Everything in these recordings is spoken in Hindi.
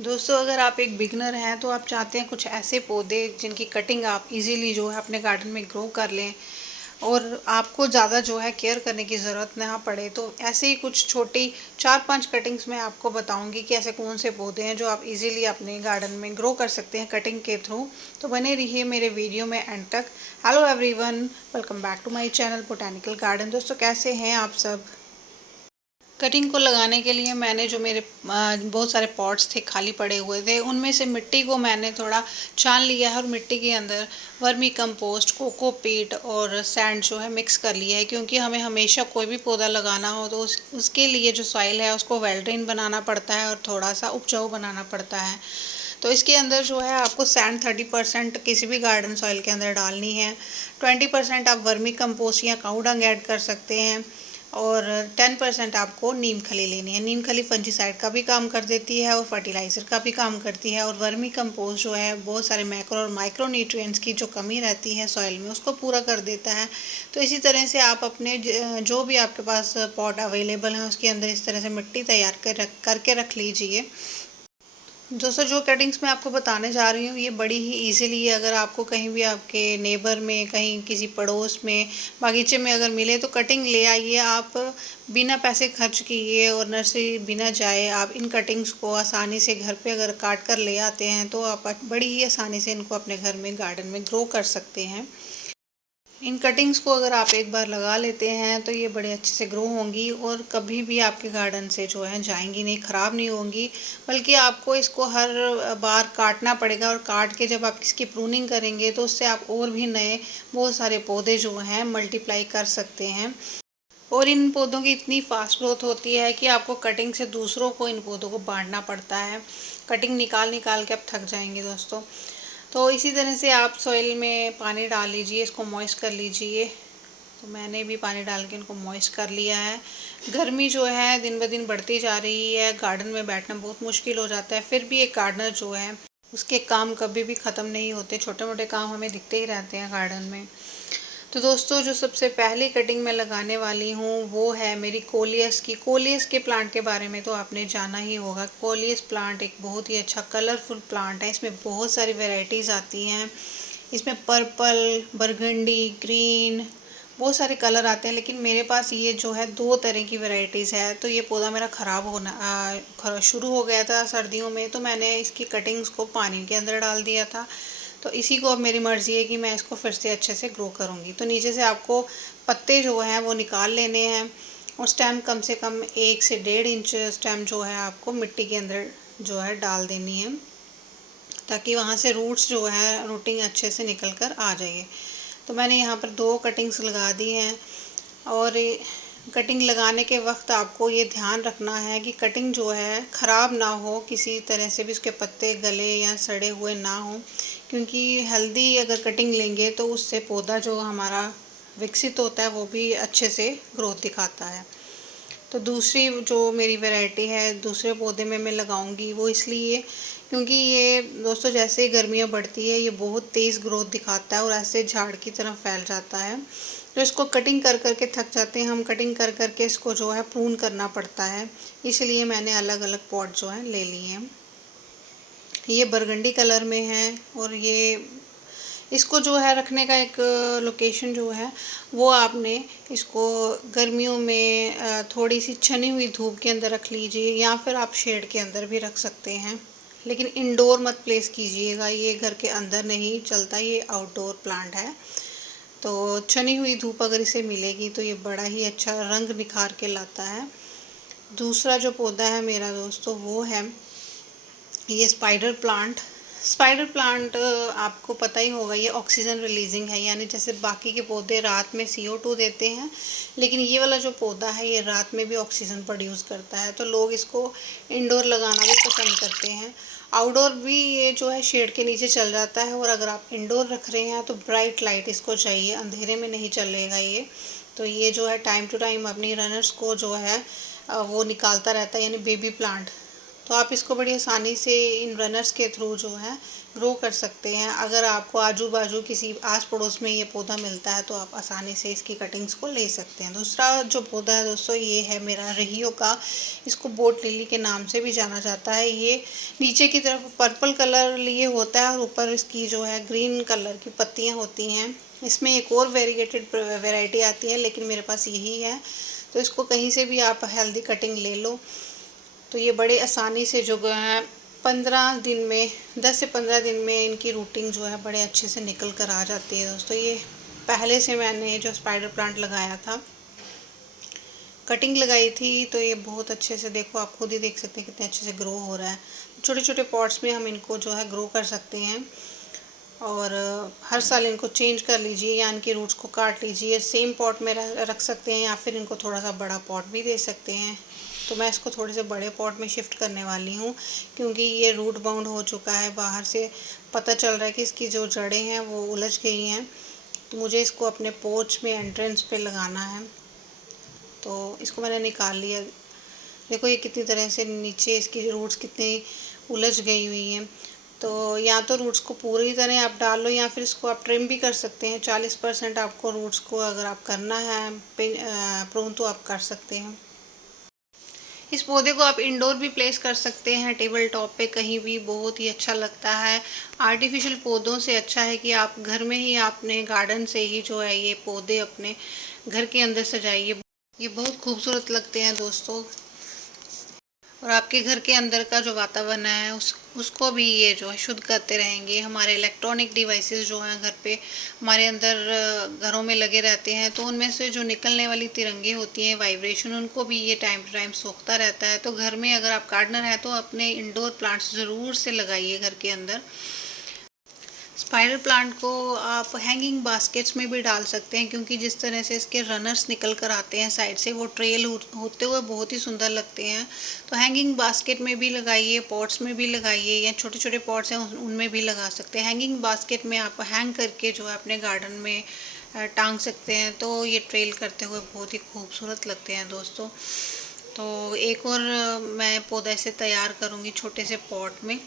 दोस्तों, अगर आप एक बिगनर हैं तो आप चाहते हैं कुछ ऐसे पौधे जिनकी कटिंग आप इजीली जो है अपने गार्डन में ग्रो कर लें और आपको ज़्यादा जो है केयर करने की ज़रूरत ना पड़े, तो ऐसे ही कुछ छोटी 4-5 कटिंग्स मैं आपको बताऊंगी कि ऐसे कौन से पौधे हैं जो आप इजीली अपने गार्डन में ग्रो कर सकते हैं कटिंग के थ्रू। तो बने रहिए मेरे वीडियो में एंड तक। Hello everyone, welcome back to my channel botanical garden. दोस्तों, कैसे हैं आप सब? कटिंग को लगाने के लिए मैंने जो मेरे बहुत सारे पॉट्स थे खाली पड़े हुए थे, उनमें से मिट्टी को मैंने थोड़ा छान लिया है और मिट्टी के अंदर वर्मी कंपोस्ट, कोकोपीट और सैंड जो है मिक्स कर लिया है। क्योंकि हमें हमेशा कोई भी पौधा लगाना हो तो उसके लिए जो सॉइल है उसको वेल ड्रेन बनाना पड़ता है और थोड़ा सा उपजाऊ बनाना पड़ता है। तो इसके अंदर जो है आपको सैंड 30% किसी भी गार्डन सॉइल के अंदर डालनी है। 20% आप वर्मी कंपोस्ट या काऊ डंग ऐड कर सकते हैं और 10% आपको नीम खली लेनी है। नीम खली फंजीसाइड का भी काम कर देती है और फर्टिलाइज़र का भी काम करती है। और वर्मी कंपोस्ट जो है बहुत सारे मैक्रो और माइक्रो न्यूट्रिएंट्स की जो कमी रहती है सॉइल में उसको पूरा कर देता है। तो इसी तरह से आप अपने जो भी आपके पास पॉट अवेलेबल है उसके अंदर इस तरह से मिट्टी तैयार करके रख लीजिए। दोस्तों, जो कटिंग्स मैं आपको बताने जा रही हूँ ये बड़ी ही इजीली है। अगर आपको कहीं भी आपके नेबर में, कहीं किसी पड़ोस में, बागीचे में अगर मिले तो कटिंग ले आइए। आप बिना पैसे खर्च किए और नर्सरी बिना जाए आप इन कटिंग्स को आसानी से घर पे अगर काट कर ले आते हैं तो आप बड़ी ही आसानी से इनको अपने घर में गार्डन में ग्रो कर सकते हैं। इन कटिंग्स को अगर आप एक बार लगा लेते हैं तो ये बड़े अच्छे से ग्रो होंगी और कभी भी आपके गार्डन से जो है जाएंगी नहीं, ख़राब नहीं होंगी। बल्कि आपको इसको हर बार काटना पड़ेगा और काट के जब आप इसकी प्रूनिंग करेंगे तो उससे आप और भी नए बहुत सारे पौधे जो हैं मल्टीप्लाई कर सकते हैं। और इन पौधों की इतनी फास्ट ग्रोथ होती है कि आपको कटिंग से दूसरों को इन पौधों को बांटना पड़ता है। कटिंग निकाल निकाल के आप थक जाएंगे दोस्तों। तो इसी तरह से आप सॉइल में पानी डाल लीजिए, इसको मॉइस्ट कर लीजिए। तो मैंने भी पानी डाल के इनको मॉइस्ट कर लिया है। गर्मी जो है दिन ब दिन बढ़ती जा रही है, गार्डन में बैठना बहुत मुश्किल हो जाता है। फिर भी एक गार्डनर जो है उसके काम कभी भी ख़त्म नहीं होते, छोटे मोटे काम हमें दिखते ही रहते हैं गार्डन में। तो दोस्तों, जो सबसे पहली कटिंग मैं लगाने वाली हूँ वो है मेरी कोलियस की। कोलियस के प्लांट के बारे में तो आपने जाना ही होगा। कोलियस प्लांट एक बहुत ही अच्छा कलरफुल प्लांट है। इसमें बहुत सारी वैरायटीज़ आती हैं। इसमें पर्पल, बरगंडी, ग्रीन, बहुत सारे कलर आते हैं। लेकिन मेरे पास ये जो है 2 तरह की वैरायटीज़ है। तो ये पौधा मेरा ख़राब होना शुरू हो गया था सर्दियों में, तो मैंने इसकी कटिंग्स को पानी के अंदर डाल दिया था। तो इसी को अब मेरी मर्ज़ी है कि मैं इसको फिर से अच्छे से ग्रो करूँगी। तो नीचे से आपको पत्ते जो हैं वो निकाल लेने हैं और स्टेम कम से कम 1 से 1.5 इंच स्टेम जो है आपको मिट्टी के अंदर जो है डाल देनी है, ताकि वहाँ से रूट्स जो है रूटिंग अच्छे से निकल कर आ जाए। तो मैंने यहाँ पर 2 कटिंग्स लगा दी हैं। और कटिंग लगाने के वक्त आपको ये ध्यान रखना है कि कटिंग जो है ख़राब ना हो, किसी तरह से भी उसके पत्ते गले या सड़े हुए ना हो। क्योंकि हेल्दी अगर कटिंग लेंगे तो उससे पौधा जो हमारा विकसित होता है वो भी अच्छे से ग्रोथ दिखाता है। तो दूसरी जो मेरी वैरायटी है दूसरे पौधे में मैं लगाऊंगी वो इसलिए क्योंकि ये दोस्तों जैसे ही गर्मियाँ बढ़ती है ये बहुत तेज़ ग्रोथ दिखाता है और ऐसे झाड़ की तरह फैल जाता है। तो इसको कटिंग कर कर के थक जाते हैं हम, कटिंग कर कर के इसको जो है प्रून करना पड़ता है। इसलिए मैंने अलग अलग पॉट जो है ले लिए हैं। ये बरगंडी कलर में है और ये इसको जो है रखने का एक लोकेशन जो है वो आपने इसको गर्मियों में थोड़ी सी छनी हुई धूप के अंदर रख लीजिए या फिर आप शेड के अंदर भी रख सकते हैं। लेकिन इंडोर मत प्लेस कीजिएगा, ये घर के अंदर नहीं चलता, ये आउटडोर प्लांट है। तो छनी हुई धूप अगर इसे मिलेगी तो ये बड़ा ही अच्छा रंग निखार के लाता है। दूसरा जो पौधा है मेरा दोस्तों वो है ये स्पाइडर प्लांट। स्पाइडर प्लांट आपको पता ही होगा ये ऑक्सीजन रिलीजिंग है, यानी जैसे बाकी के पौधे रात में CO2 देते हैं, लेकिन ये वाला जो पौधा है ये रात में भी ऑक्सीजन प्रोड्यूस करता है। तो लोग इसको इंडोर लगाना भी पसंद करते हैं। आउटडोर भी ये जो है शेड के नीचे चल जाता है और अगर आप इंडोर रख रहे हैं तो ब्राइट लाइट इसको चाहिए, अंधेरे में नहीं चलेगा ये। तो ये जो है टाइम टू टाइम अपनी रनर्स को जो है वो निकालता रहता है, यानी बेबी प्लांट। तो आप इसको बड़ी आसानी से इन रनर्स के थ्रू जो है ग्रो कर सकते हैं। अगर आपको आजू बाजू किसी आस पड़ोस में ये पौधा मिलता है तो आप आसानी से इसकी कटिंग्स को ले सकते हैं। दूसरा जो पौधा है दोस्तों, ये है मेरा रहियो का। इसको बोट लिली के नाम से भी जाना जाता है। ये नीचे की तरफ पर्पल कलर लिए होता है और ऊपर इसकी जो है ग्रीन कलर की पत्तियाँ होती हैं। इसमें एक और वेरीगेटेड वैरायटी आती है, लेकिन मेरे पास यही है। तो इसको कहीं से भी आप हेल्दी कटिंग ले लो। तो ये बड़े आसानी से जो है 15 दिन में, 10 से 15 दिन में इनकी रूटिंग जो है बड़े अच्छे से निकल कर आ जाती है दोस्तों। ये पहले से मैंने जो स्पाइडर प्लांट लगाया था, कटिंग लगाई थी, तो ये बहुत अच्छे से, देखो आप खुद ही देख सकते हैं कितने अच्छे से ग्रो हो रहा है। छोटे छोटे पॉट्स में हम इनको जो है ग्रो कर सकते हैं और हर साल इनको चेंज कर लीजिए या इनकी रूट्स को काट लीजिए। सेम पॉट में रख सकते हैं या फिर इनको थोड़ा सा बड़ा पॉट भी दे सकते हैं। तो मैं इसको थोड़े से बड़े पॉट में शिफ्ट करने वाली हूँ, क्योंकि ये रूट बाउंड हो चुका है। बाहर से पता चल रहा है कि इसकी जो जड़ें हैं वो उलझ गई हैं। तो मुझे इसको अपने पोर्च में एंट्रेंस पे लगाना है। तो इसको मैंने निकाल लिया। देखो ये कितनी तरह से नीचे इसकी रूट्स कितनी उलझ गई हुई हैं। तो या तो रूट्स को पूरी तरह आप डाल लो या फिर इसको आप ट्रिम भी कर सकते हैं। 40% आपको रूट्स को अगर आप करना है प्रून तो आप कर सकते हैं। इस पौधे को आप इंडोर भी प्लेस कर सकते हैं, टेबल टॉप पे कहीं भी, बहुत ही अच्छा लगता है। आर्टिफिशियल पौधों से अच्छा है कि आप घर में ही अपने गार्डन से ही जो है ये पौधे अपने घर के अंदर सजाइए। ये बहुत खूबसूरत लगते हैं दोस्तों। और आपके घर के अंदर का जो वातावरण है उसको भी ये जो है शुद्ध करते रहेंगे। हमारे इलेक्ट्रॉनिक डिवाइसेस जो हैं घर पे हमारे अंदर घरों में लगे रहते हैं, तो उनमें से जो निकलने वाली तिरंगे होती हैं वाइब्रेशन, उनको भी ये टाइम टू टाइम सोखता रहता है। तो घर में अगर आप गार्डनर हैं तो अपने इंडोर प्लांट्स ज़रूर से लगाइए घर के अंदर। स्पाइडर प्लांट को आप हैंगिंग बास्केट्स में भी डाल सकते हैं, क्योंकि जिस तरह से इसके रनर्स निकल कर आते हैं साइड से, वो ट्रेल होते हुए बहुत ही सुंदर लगते हैं। तो हैंगिंग बास्केट में भी लगाइए, पॉट्स में भी लगाइए, या छोटे छोटे पॉट्स हैं उनमें भी लगा सकते हैं। हैंगिंग बास्केट में आप हैंग करके जो है अपने गार्डन में टांग सकते हैं, तो ये ट्रेल करते हुए बहुत ही खूबसूरत लगते हैं दोस्तों। तो एक और मैं पौधा से तैयार करूँगी छोटे से पॉट में।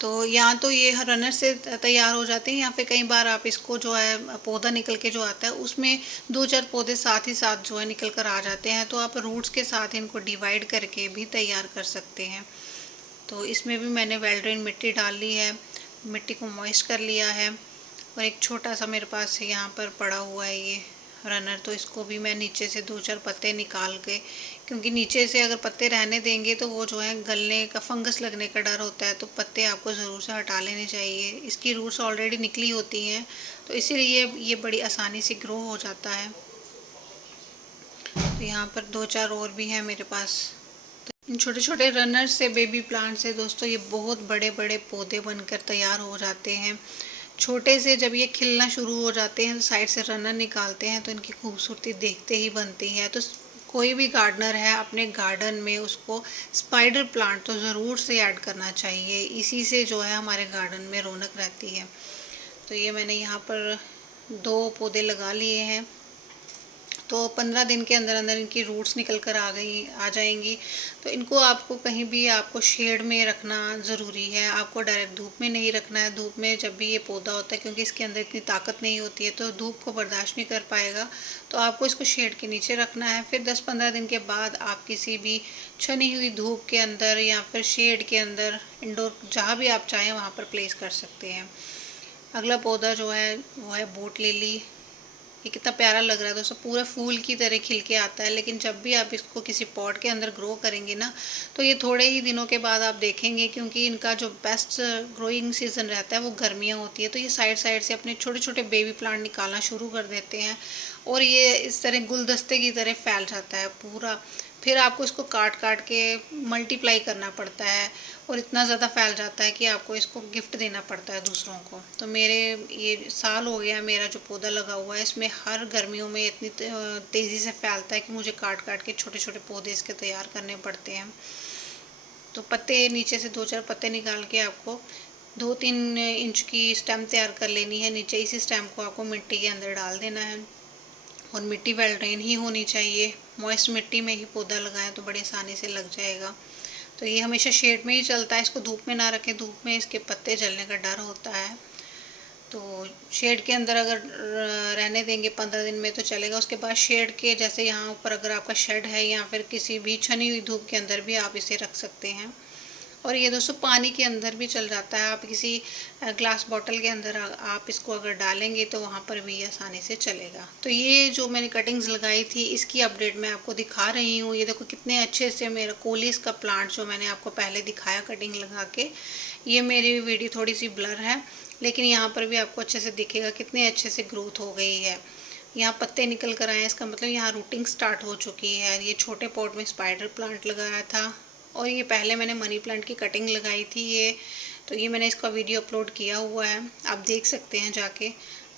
तो या तो ये रनर से तैयार हो जाते हैं, या फिर कई बार आप इसको जो है पौधा निकल के जो आता है उसमें 2-4 पौधे साथ ही साथ जो है निकल कर आ जाते हैं, तो आप रूट्स के साथ इनको डिवाइड करके भी तैयार कर सकते हैं। तो इसमें भी मैंने वेल ड्रेन मिट्टी डाल ली है, मिट्टी को मॉइस्ट कर लिया है। और एक छोटा सा मेरे पास यहाँ पर पड़ा हुआ है ये रनर, तो इसको भी मैं नीचे से 2-4 पत्ते निकाल के, क्योंकि नीचे से अगर पत्ते रहने देंगे तो वो जो है गलने का, फंगस लगने का डर होता है, तो पत्ते आपको ज़रूर से हटा लेने चाहिए। इसकी रूट्स ऑलरेडी निकली होती हैं, तो इसीलिए ये बड़ी आसानी से ग्रो हो जाता है। तो यहाँ पर 2-4 और भी हैं मेरे पास। तो इन छोटे छोटे रनर से, बेबी प्लांट से दोस्तों, ये बहुत बड़े बड़े पौधे बनकर तैयार हो जाते हैं। छोटे से जब ये खिलना शुरू हो जाते हैं तो साइड से रनर निकालते हैं, तो इनकी खूबसूरती देखते ही बनती है। तो कोई भी गार्डनर है अपने गार्डन में उसको स्पाइडर प्लांट तो ज़रूर से ऐड करना चाहिए। इसी से जो है हमारे गार्डन में रौनक रहती है। तो ये मैंने यहाँ पर 2 पौधे लगा लिए हैं। तो 15 दिन के अंदर अंदर इनकी रूट्स निकल कर आ जाएंगी। तो इनको आपको कहीं भी आपको शेड में रखना ज़रूरी है, आपको डायरेक्ट धूप में नहीं रखना है। धूप में जब भी ये पौधा होता है, क्योंकि इसके अंदर इतनी ताकत नहीं होती है, तो धूप को बर्दाश्त नहीं कर पाएगा, तो आपको इसको शेड के नीचे रखना है। फिर 10-15 दिन के बाद आप किसी भी छनी हुई धूप के अंदर या फिर शेड के अंदर, इंडोर जहाँ भी आप चाहें वहाँ पर प्लेस कर सकते हैं। अगला पौधा जो है वो है बोट लिली। ये कितना प्यारा लग रहा है दोस्तों, पूरा फूल की तरह खिल के आता है। लेकिन जब भी आप इसको किसी पॉट के अंदर ग्रो करेंगे ना, तो ये थोड़े ही दिनों के बाद आप देखेंगे, क्योंकि इनका जो बेस्ट ग्रोइंग सीजन रहता है वो गर्मियाँ होती है, तो ये साइड साइड से अपने छोटे छोटे बेबी प्लांट निकालना शुरू कर देते हैं और ये इस तरह गुलदस्ते की तरह फैल जाता है पूरा। फिर आपको इसको काट काट के मल्टीप्लाई करना पड़ता है और इतना ज़्यादा फैल जाता है कि आपको इसको गिफ्ट देना पड़ता है दूसरों को। तो मेरे ये साल हो गया मेरा जो पौधा लगा हुआ है, इसमें हर गर्मियों में इतनी तेज़ी से फैलता है कि मुझे काट काट के छोटे छोटे पौधे इसके तैयार करने पड़ते हैं। तो पत्ते नीचे से 2-4 पत्ते निकाल के आपको 2-3 इंच की स्टेम तैयार कर लेनी है। नीचे इसी स्टेम को आपको मिट्टी के अंदर डाल देना है और मिट्टी वेल ड्रेन ही होनी चाहिए। मॉइस्ट मिट्टी में ही पौधा लगाएं तो बड़ी आसानी से लग जाएगा। तो ये हमेशा शेड में ही चलता है, इसको धूप में ना रखें, धूप में इसके पत्ते जलने का डर होता है। तो शेड के अंदर अगर रहने देंगे 15 दिन में तो चलेगा। उसके बाद शेड के जैसे यहाँ ऊपर अगर आपका शेड है या फिर किसी भी छनी हुई धूप के अंदर भी आप इसे रख सकते हैं। और ये दोस्तों पानी के अंदर भी चल जाता है, आप किसी ग्लास बॉटल के अंदर आप इसको अगर डालेंगे तो वहाँ पर भी आसानी से चलेगा। तो ये जो मैंने कटिंग्स लगाई थी इसकी अपडेट मैं आपको दिखा रही हूँ। ये देखो कितने अच्छे से मेरा कोलिस का प्लांट जो मैंने आपको पहले दिखाया कटिंग लगा के, ये मेरी वीडियो थोड़ी सी ब्लर है लेकिन यहाँ पर भी आपको अच्छे से दिखेगा कितने अच्छे से ग्रोथ हो गई है। यहाँ पत्ते निकल कर आए, इसका मतलब यहाँ रूटिंग स्टार्ट हो चुकी है। ये छोटे पॉट में स्पाइडर प्लांट लगाया था और ये पहले मैंने मनी प्लांट की कटिंग लगाई थी ये, तो ये मैंने इसका वीडियो अपलोड किया हुआ है, आप देख सकते हैं जाके।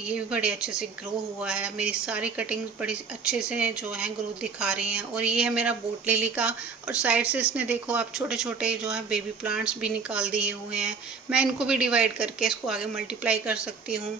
ये भी बड़े अच्छे से ग्रो हुआ है, मेरी सारी कटिंग बड़ी अच्छे से जो है ग्रोथ दिखा रही हैं। और ये है मेरा बोट लिली का, और साइड से इसने देखो आप छोटे छोटे जो है बेबी प्लांट्स भी निकाल दिए हुए हैं। मैं इनको भी डिवाइड करके इसको आगे मल्टीप्लाई कर सकती हूँ।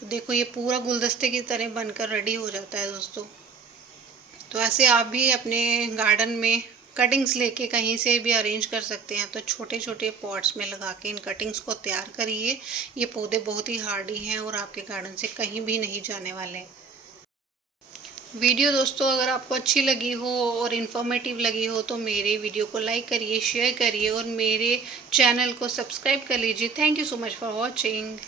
तो देखो ये पूरा गुलदस्ते की तरह बनकर रेडी हो जाता है दोस्तों। तो ऐसे आप भी अपने गार्डन में कटिंग्स लेके कहीं से भी अरेंज कर सकते हैं। तो छोटे छोटे पॉट्स में लगा के इन कटिंग्स को तैयार करिए। ये पौधे बहुत ही हार्डी हैं और आपके गार्डन से कहीं भी नहीं जाने वाले। वीडियो दोस्तों अगर आपको अच्छी लगी हो और इन्फॉर्मेटिव लगी हो तो मेरे वीडियो को लाइक करिए, शेयर करिए और मेरे चैनल को सब्सक्राइब कर लीजिए। Thank you so much for watching.